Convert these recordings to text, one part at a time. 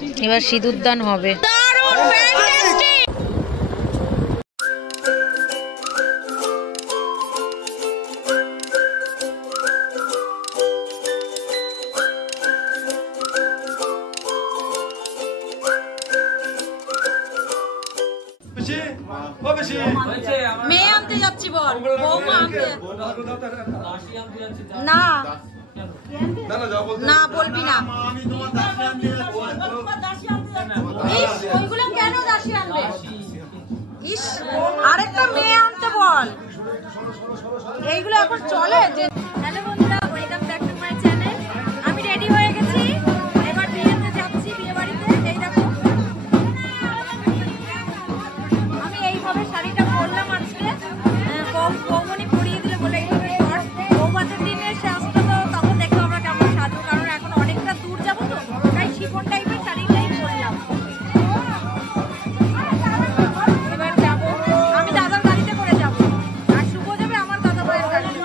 এবার সিঁদুরদান হবে। মেয়ে আনতে যাচ্ছি বল, বৌমা আনতে না না বলবি না। ওইগুলো কেন দাসী আনবে? ইস আরেকটা মেয়ে আনতে বল, এইগুলো এখন চলে যে। হ্যালো বন্ধুরা, welcome back to my channel. আমি রেডি হয়ে গেছি, এবার বিয়েতে যাচ্ছি, বিয়ে বাড়িতে। এই দেখো আমি এইভাবে শাড়িটা পরলাম আজকে, বৌমনি পরিয়ে দিলে বলে এইভাবে বৌভাতের দিনে এসে আসতে তো তখন দেখো আমরা কেমন সাজবো, কারণ এখন অনেকটা দূর যাবো তো, তাই শিফন টাইপের শাড়িটাই পরলাম। এবার যাবো, আমি দাদার গাড়িতে করে যাবো, আর শুভ যাবে আমার দাদা ভাইয়ের গাড়িতে।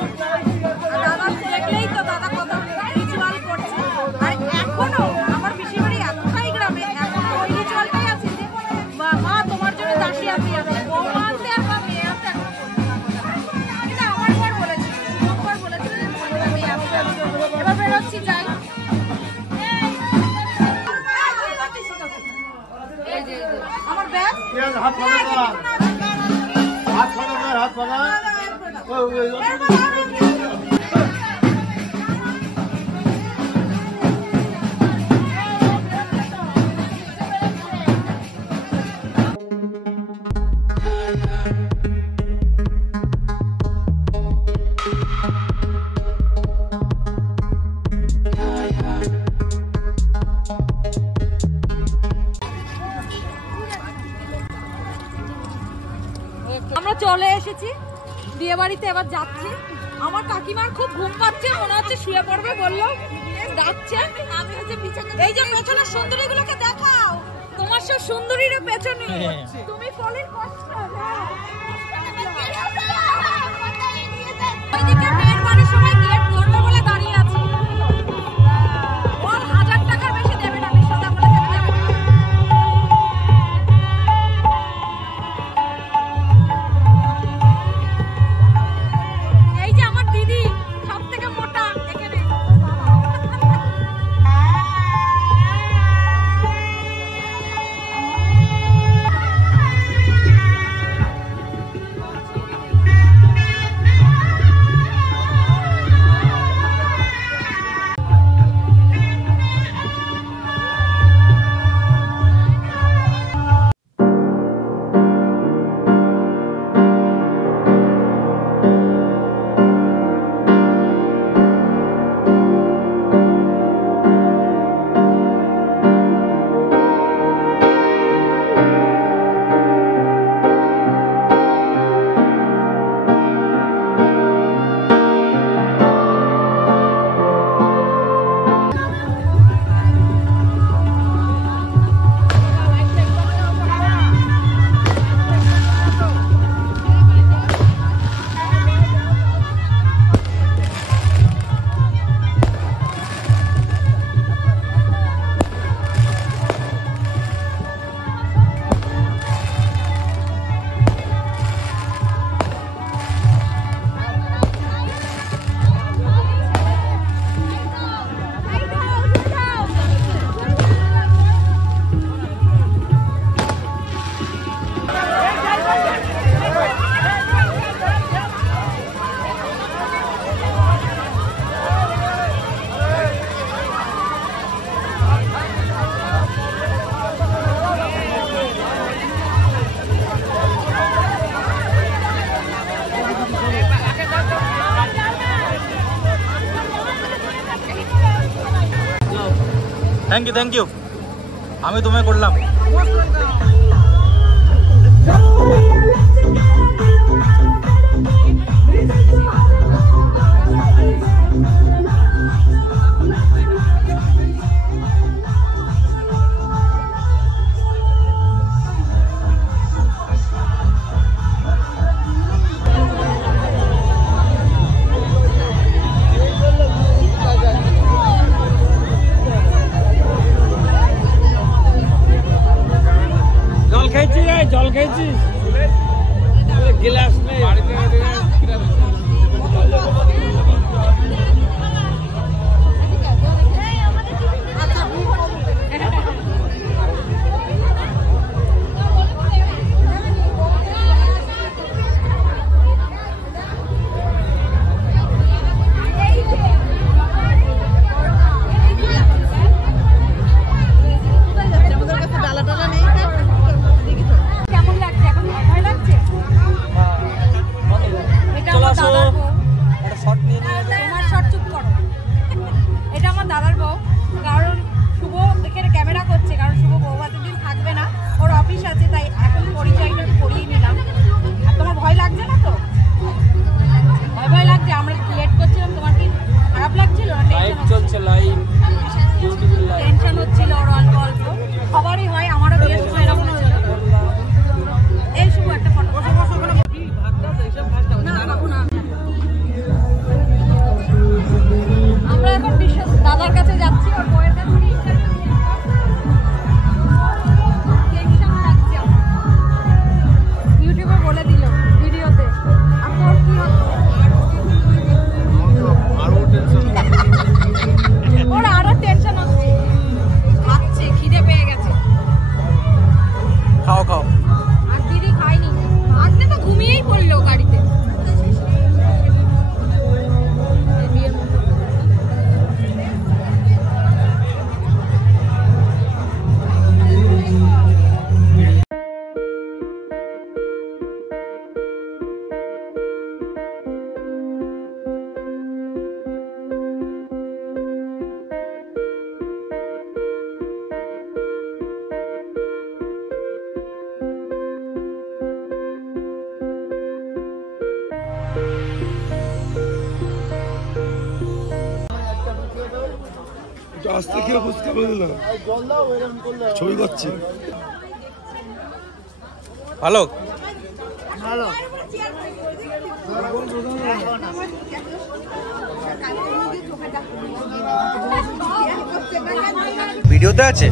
আর দাদা দেখলেই তো দাদা কত রিচুয়াল করছে। আর এখনো আমার পিসির বাড়ি এতটাই গ্রামে, এখনো ওই রিচুয়ালটাই আছে যে মা তোমার জন্য দাসী আনতে যাবে, বৌমা আনতে আর বা মেয়ে আনতে এখনো এটা আমার ঘর বলেছিল, আমার বলেছিল যে আমি এবার বেরোচ্ছি, যাই। আমার ব্যাগ হাত আমরা চলে এসেছি বিয়ে বাড়িতে, এবার যাচ্ছি। আমার কাকিমার খুব ঘুম পাচ্ছে, মনে হচ্ছে শুয়ে পড়বে, বললো ডাকছে। আমি হচ্ছে পিছনে, এই যে পেছনের সুন্দরীগুলোকে দেখাও, তোমার সব সুন্দরীর পেছনে তুমি ফলের কষ্ট। ওইদিকে মেয়ের বাড়ির সবাই গেট ধরবে বলে দাঁড়িয়ে আছে, ওর 1000 টাকার বেশি দেবে না, বিশ্বদা বলে দেবে না। এই যে আমার দিদি সব থেকে মোটা এখানে। थैंक यू আমি তোমায় করলাম। খেয়েছিস? গ্লাস নেই। আস্তে কেউ বুঝতে পারল না, ছবি করছে। ভালো ভিডিওতে আছে।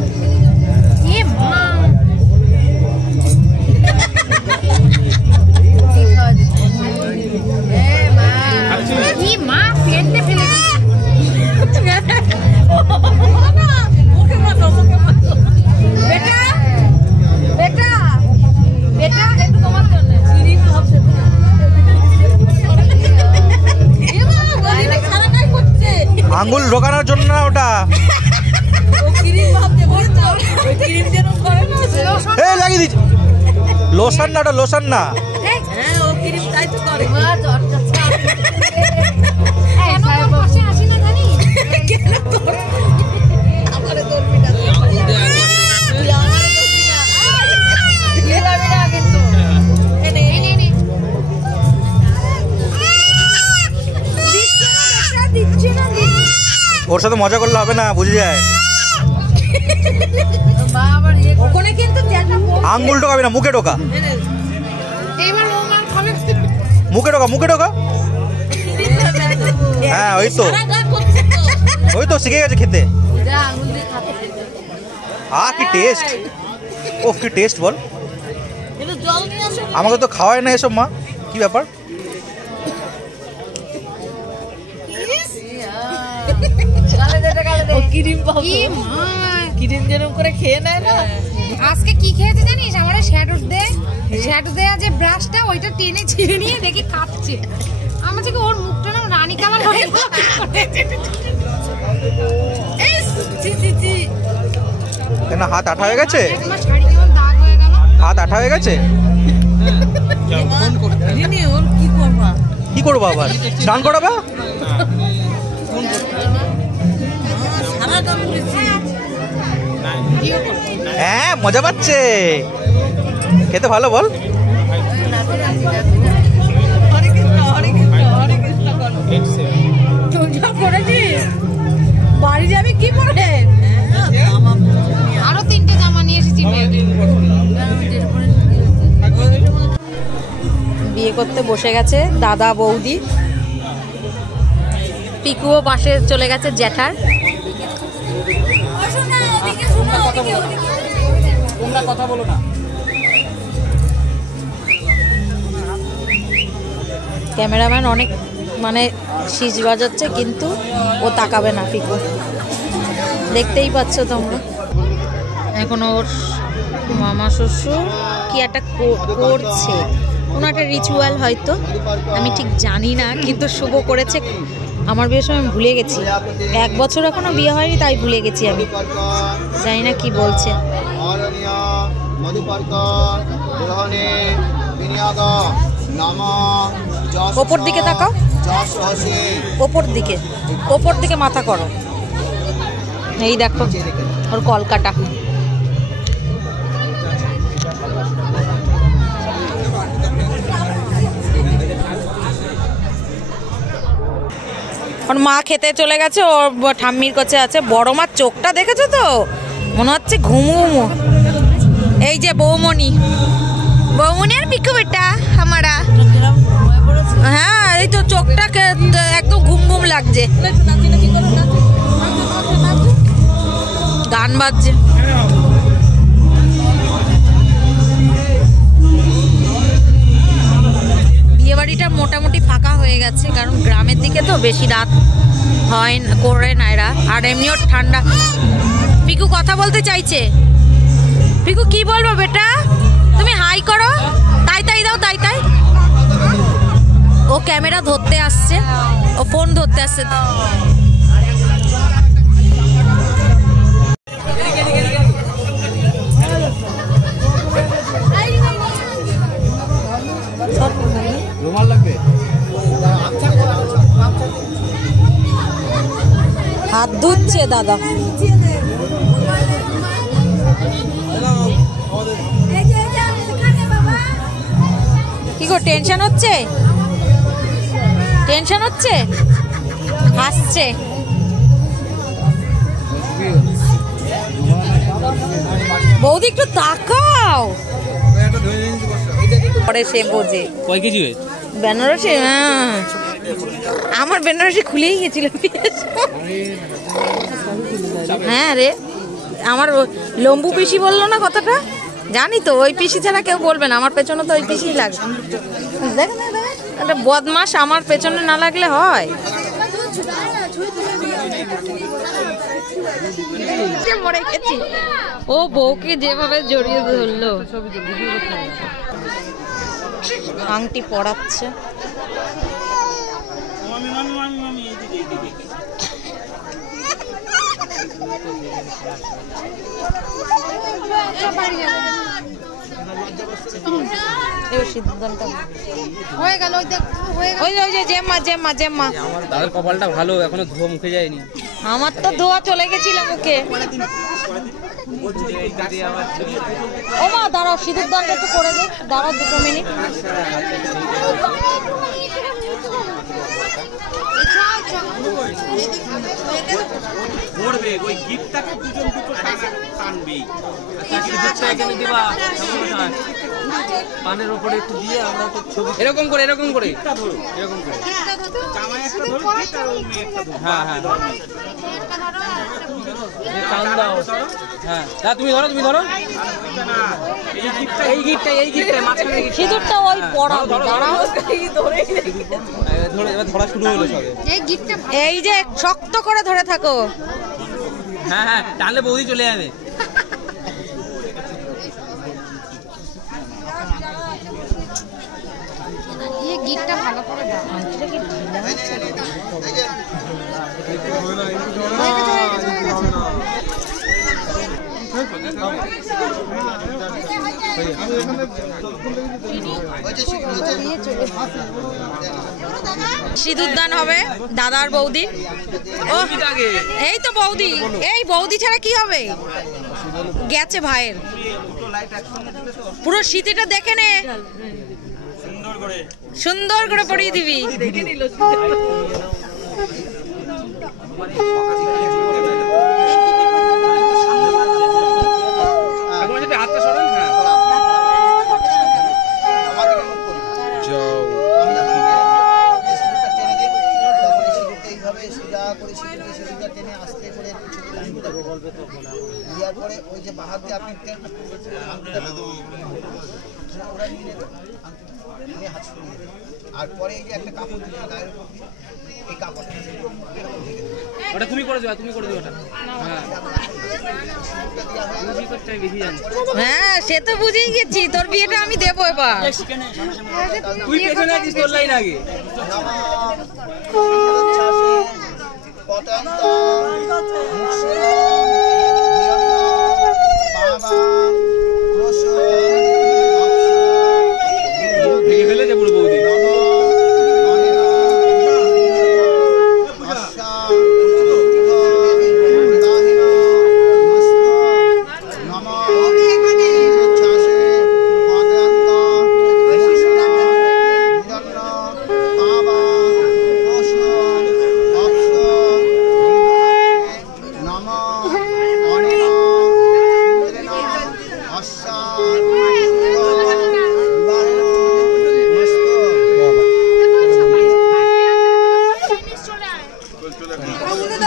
আঙ্গুল ঢোকানোর জন্য না ওটা, লাগিয়ে দিচ্ছে। লোশন না ওটা, লোশন না। ওর সাথে মজা করলে হবে না, বুঝে যায়। আঙ্গুল ঢোকাবি না, মুখে ঢোকা, মুখে ঢোকা, মুখে ঢোকা। হ্যাঁ ওই তো, ওই তো শিখে গেছে খেতে। কি টেস্ট, ও কি টেস্ট বল। আমাকে তো খাওয়ায় না এসব মা, কি ব্যাপার। আজকে কি খেয়েছে জানিস? আমার শ্যাডো দেয়া যে ব্রাশটা ওইটা টেনে ছিঁড়ে নিয়ে দেখি কাঁপছে। আমার থেকে ওর মুখটা না রানী কালার হয়ে কেন হাত আঠা হয়ে গেছে? আমার শাড়ি কেমন দাগ হয়ে গেল। হাত আঠা হয়ে গেছে। কি করবো আবার, স্নান করাবা? হ্যাঁ মজা পাচ্ছে, খেতে ভালো বল। বাড়ি যাবি কি পরে? আরো 3টে জামা নিয়ে এসেছি। বিয়ে করতে বসে গেছে দাদা বৌদি, পিকুও পাশে চলে গেছে জ্যাঠার। তোমরা কথা বলো না। ক্যামেরাম্যান অনেক মানে শীষ বাজাচ্ছে, কিন্তু ও তাকাবে না পিকু, দেখতেই পাচ্ছ তোমরা। এখন ওর মামা শ্বশুর কি একটা করছে, কোনো একটা রিচুয়াল হয়তো, আমি ঠিক জানি না, কিন্তু শুভ করেছে। আমার বিয়ের সময় আমি ভুলে গেছি, 1 বছর এখনো বিয়ে হয়নি, তাই ভুলে গেছি আমি, জানি না কি বলছে। ওপর দিকে তাকাও, ওপর দিকে মাথা করো। এই দেখো ওর কলকাটা। ওর মা খেতে চলে গেছে, ওর ঠাম্মির কাছে আছে। বড় মার চোখটা দেখেছো তো, মনে হচ্ছে ঘুমু ঘুমু। এই যে বৌমণি, বৌমণি আর পিকু বেটা আমারা। হ্যাঁ এই তো চোখটাকে একদম ঘুম ঘুম লাগছে। গান বাজছে। বিয়েবাড়িটা মোটামুটি ফাঁকা হয়ে গেছে, কারণ গ্রামের দিকে তো বেশি রাত হয় না, করে না এরা, আর এমনিও ঠান্ডা। পিকু কথা বলতে চাইছে। পিকু কি বলবো বেটা, তুমি হাই করো। তাই তাই দাও, তাই তাই। ও ক্যামেরা ধরতে আসছে, ও ফোন ধরতে আসছে। হাত ধুচ্ছে দাদা। কি গো, টেনশন হচ্ছে? টেনশন হচ্ছে? হাসছে। বৌদি একটু তাকাও। পরে সে বোঝে। কয় কেজি হয়েছে বেনারসি? আমার বেনারসি খুলেই গেছিল। হ্যাঁ রে, আমার লম্বু পিসি বললো না কথাটা, জানি তো। ওই পিসি ছাড়া কেউ বলবে না, আমার পেছনে তো ওই পিসি লাগবে। দেখ একটা বদমাস, আমার পেছনে না লাগলে হয়? মরে গেছি। ও বউকে যেভাবে জড়িয়ে ধরলো। আংটি পরাচ্ছে। তাদের কপালটা ভালো, এখনো ধোয়া মুখে যায়নি। আমার তো ধোয়া চলে গেছিল মুখে। ও মা দাঁড়াও, সিঁদুর দানটা একটু করে দে, দাঁড়াও 2 মিনিট। পানের উপরে একটু দিয়ে আমরা তো ছবি এরকম করে এরকম করে এরকম করে। হ্যাঁ হ্যাঁ হ্যাঁ, তুমি ধরো, তুমি ধরো। এই গিফটটা মাঝখানে সিঁদুরটা ওই পড়াও, দাঁড়াও। ধরে এবার ধরা শুরু হলো সবে। এই যে শক্ত করে ধরে থাকো। হ্যাঁ হ্যাঁ, টানলে বৌদি চলে যাবে। গিফটটা ভালো করে দাও। আংটিটা কি ঢিলা হচ্ছে? সিঁদুর দান হবে দাদার বৌদি। ও এই তো বৌদি, এই বৌদি ছাড়া কি হবে? গেছে ভাইয়ের। পুরো স্মৃতিটা দেখে নে, সুন্দর করে পরিয়ে দিবি। দেওয়ার পরে ওই যে বাহার দিয়ে আপনি আর পরে এই যে একটা কাপড় দিলে গায়ের উপর দিয়ে এই কাপড়টা ওটা তুমি করে দিও, তুমি করে দিও ওটা। হ্যাঁ তুমি করতে বেশি জানিস। হ্যাঁ সে তো বুঝেই গেছি, তোর বিয়েটা আমি দেবো এবার। তুই পেছনে আছিস, তোর লাইন আগে। ভেঙে ফেলেছে পুরো বৌদি।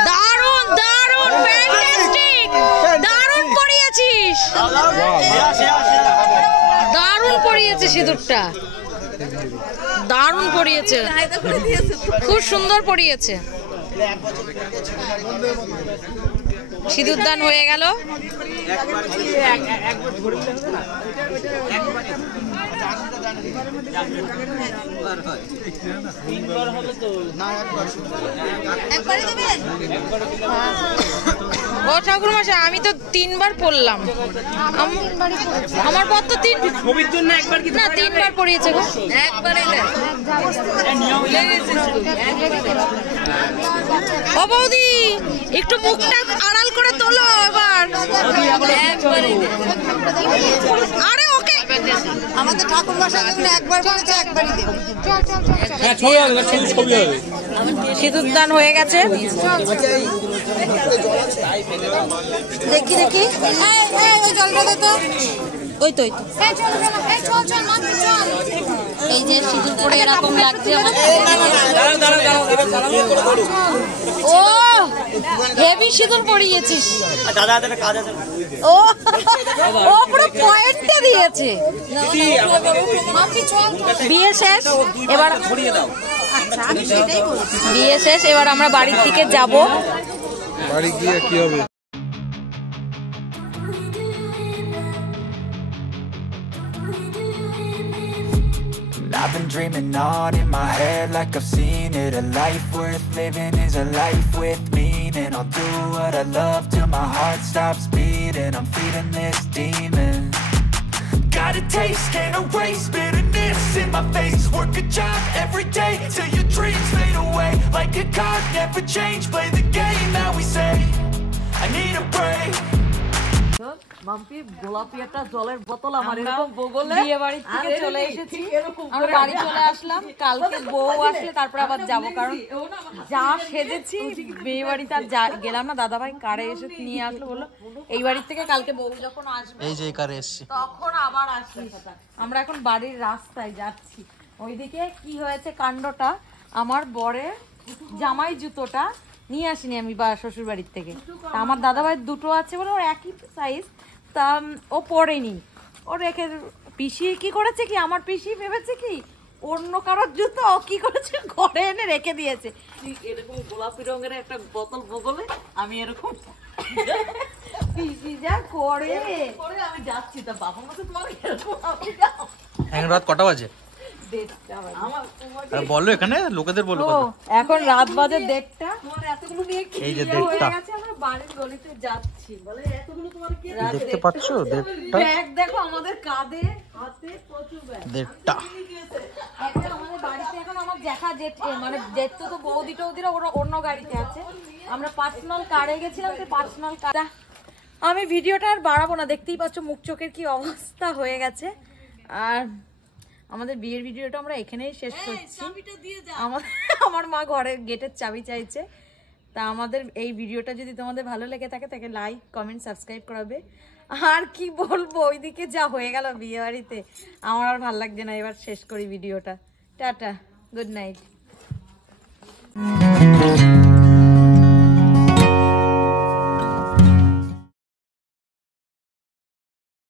দারুণ দারুণ ফ্যান্টাস্টিক, দারুণ পরিয়েছিস, দারুণ পরিয়েছে সিঁদুরটা, দারুণ পরিয়েছে, খুব সুন্দর পরিয়েছে। সিঁদুর দান হয়ে গেল। ও ঠাকুর মশাই, আমি তো 3 বার পড়লাম। আমার পর তো 3 ছবির জন্য একবার কি না 3 বার পড়িয়েছে গো। একবারে ও বৌদি একটু মুখটা আড়াল করে তোলো এবার। আরে ওকে আমাদের ঠাকুর মশাই যখন একবার বলেছে একবারই দেব। হ্যাঁ ছবি হবে, ছবি হবে। সিঁদুর দান হয়ে গেছে। দেখি দেখি ওই জলটা দে তো। ওই তো এই যে সিঁদুর পরে এরকম লাগছে আমার। ও হেভি সিঁদুর পরিয়েছিস ও, ও পুরো পয়েন্টে দিয়েছে। বিয়ে শেষ, এবার বিয়ে শেষ, এবার আমরা বাড়ির দিকে যাব। বাড়ি গিয়ে কি হবে? I've been dreaming on in my head like I've seen it. A life worth living is a life with meaning. I'll do what I love till my heart stops beating. I'm feeding this demon. Got a taste, can't erase bitterness in my face. Work a job every day till your dreams fade away. Like a card, never change. Play the game that we say. I need a break. Mampi গোলাপি একটা জলের বোতল আমার এরকম বগলে বিয়ে বাড়ি থেকে চলে এসেছি। আমরা বাড়ি চলে আসলাম, কালকে বউ আসলে তারপর আবার যাব, কারণ যা সেজেছি বিয়ে বাড়িতে আর গেলাম না। দাদাভাই কারে এসে নিয়ে আসলো, বললো এই বাড়ির থেকে কালকে বউ যখন আসবে এই যে কারে এসেছি তখন আবার আসিস। আমরা এখন বাড়ির রাস্তায় যাচ্ছি। ওইদিকে কি হয়েছে কাণ্ডটা, আমার বরের জামাই জুতোটা নিয়ে আসিনি আমি শ্বশুর বাড়ির থেকে। আমার দাদাভাইয়ের দুটো আছে বলে ওর একই সাইজ, তা ও পরেনি, ও রেখে পিসি কি করেছে কি, আমার পিসি ভেবেছে কি অন্য কারোর জুতো ও কি করেছে ঘরে এনে রেখে দিয়েছে। এরকম গোলাপি রঙের একটা বোতল বগলে আমি এরকম পিসি যা করে আমি যাচ্ছি, তা বাবার মতো তোমার এরকম এখন রাত কটা বাজে? বলো এখানে লোকেদের বলো। এখন রাত বাজে 1:30। এই যে 1:30 আমরা বাড়ির গলিতে যাচ্ছি, বলে এতগুলো তোমার কি দেখতে পাচ্ছো? 1:30 ব্যাগ দেখো আমাদের কাঁধে হাতে প্রচুর ব্যাগ। 1:30 এখন আমাদের বাড়িতে এখন আমার দেখা মানে যেত তো বৌদি টৌদিরা ওরা অন্য গাড়িতে আছে, আমরা পার্সোনাল কারে গেছিলাম। তো পার্সোনাল কার আমি ভিডিওটা আর বাড়াবো না, দেখতেই পাচ্ছ মুখ চোখের কি অবস্থা হয়ে গেছে। আর আমাদের বিয়ের ভিডিওটা আমরা এখানেই শেষ করছি। আমার মা ঘরে গেটের চাবি চাইছে। তা আমাদের এই ভিডিওটা যদি তোমাদের ভালো লেগে থাকে তাকে লাইক কমেন্ট সাবস্ক্রাইব করাবে। আর কি বলবো, ওইদিকে যা হয়ে গেল বিয়ে বাড়িতে, আমার আর ভালো লাগছে না। এবার শেষ করি ভিডিওটা। Tata, good night.